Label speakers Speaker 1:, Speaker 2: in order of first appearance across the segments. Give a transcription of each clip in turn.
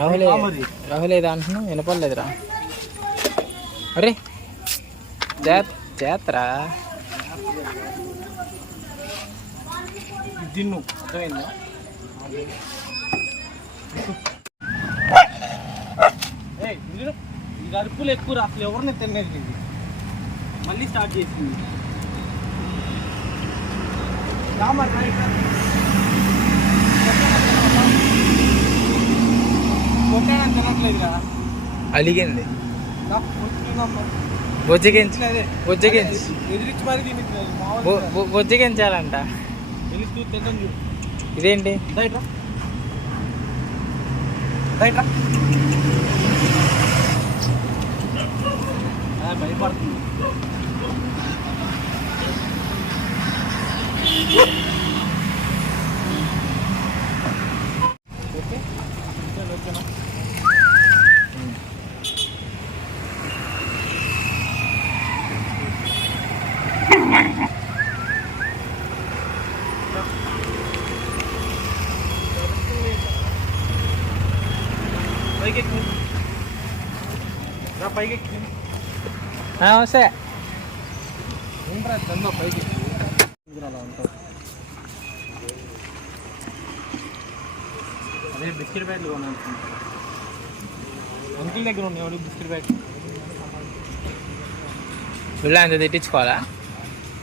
Speaker 1: రాహుల్ ఏదో అంటున్నావు వినపడలేదురా. అరే జాత్ జాత్ర.
Speaker 2: తిన్ను అర్థమైందా? ఇది ఇది అరుపులు ఎక్కువ అసలు ఎవరిని తినేది మళ్ళీ స్టార్ట్ చేసింది. రా మరి, రా ఇట్రా. ఒకే అని తినట్లేదురా
Speaker 1: అలిగింది. బొజ్జగించి. బొజ్జగించి. బొజ్జగించాలంట. ఇదేంటి?
Speaker 2: భయపడుతుంది. Okay okay. ఓకేనా? ఉంటావు అదే బిస్కెట్ ప్యాకెట్లు కొన్నాను. అంకుల్ దగ్గర ఉన్నాయి ఎవరు బిస్కెట్ ప్యాకెట్
Speaker 1: వీళ్ళ అంత తిట్టించుకోవాలా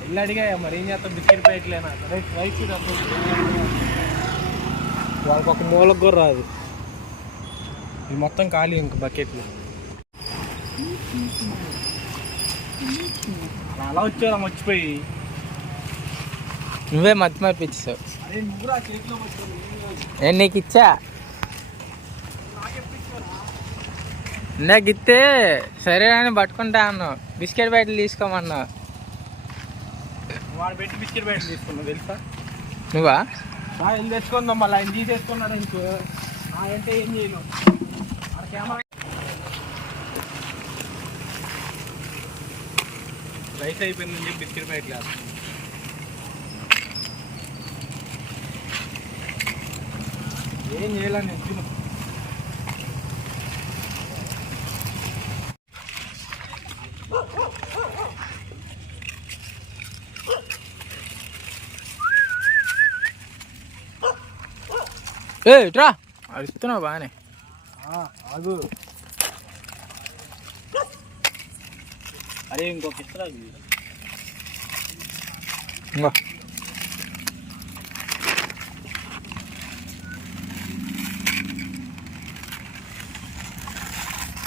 Speaker 2: వెళ్ళి అడిగా మరి ఏం చేస్తాం బిస్కెట్ రైట్ సైడ్ వాళ్ళకి ఒక మూలకు కూడా రాదు. ఇది మొత్తం ఖాళీ ఇంక బకెట్లు అలా వచ్చేదా మర్చిపోయి.
Speaker 1: నువ్వే మతి మర్పించావు నేను నీకు ఇచ్చా? ఇందాక ఇస్తే సరే అని పట్టుకుంటా అన్నావు. బిస్కెట్ ప్యాకెట్లు తీసుకోమన్నావు.
Speaker 2: వాడు పెట్టి బిస్కెట్ ప్యాకెట్ తీసుకున్నావు తెలుసా?
Speaker 1: నువ్వా?
Speaker 2: వెళ్ళి తెచ్చుకుందాం మళ్ళీ ఆయన తీసేసుకున్నాడు అంటే ఏం చేయను? కెమెరా రైస్ అయిపోయిందని చెప్పి బిస్కెట్ ప్యాకెట్ లేదు ఏం చేయాలని నేను తిను.
Speaker 1: ఏ రా. అడుగుతున్నావు బాగానే.
Speaker 2: ఆ, ఆగు. అరే ఇంకొక ఇస్తరా
Speaker 1: ఇంకో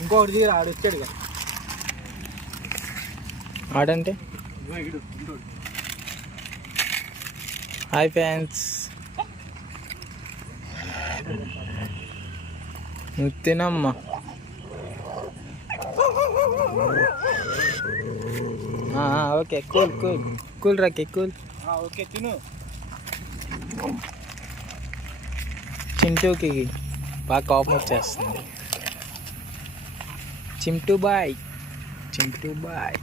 Speaker 2: ఇంకొకటి తీరా ఆడు వచ్చాడు కదా
Speaker 1: ఆడంటే. హాయ్ ఫ్యాన్స్ నువ్వు తినమ్మా ఓకే కూల్ కూల్. కూల్ రకి కూల్.
Speaker 2: ఓకే తిను.
Speaker 1: చింటూకి బాగా కోపం వచ్చేస్తుంది. చింటూ బాయ్. చింటూ బాయ్.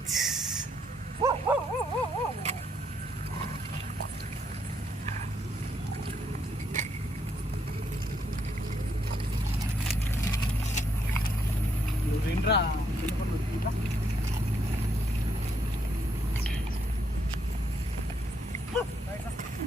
Speaker 2: నువ్వు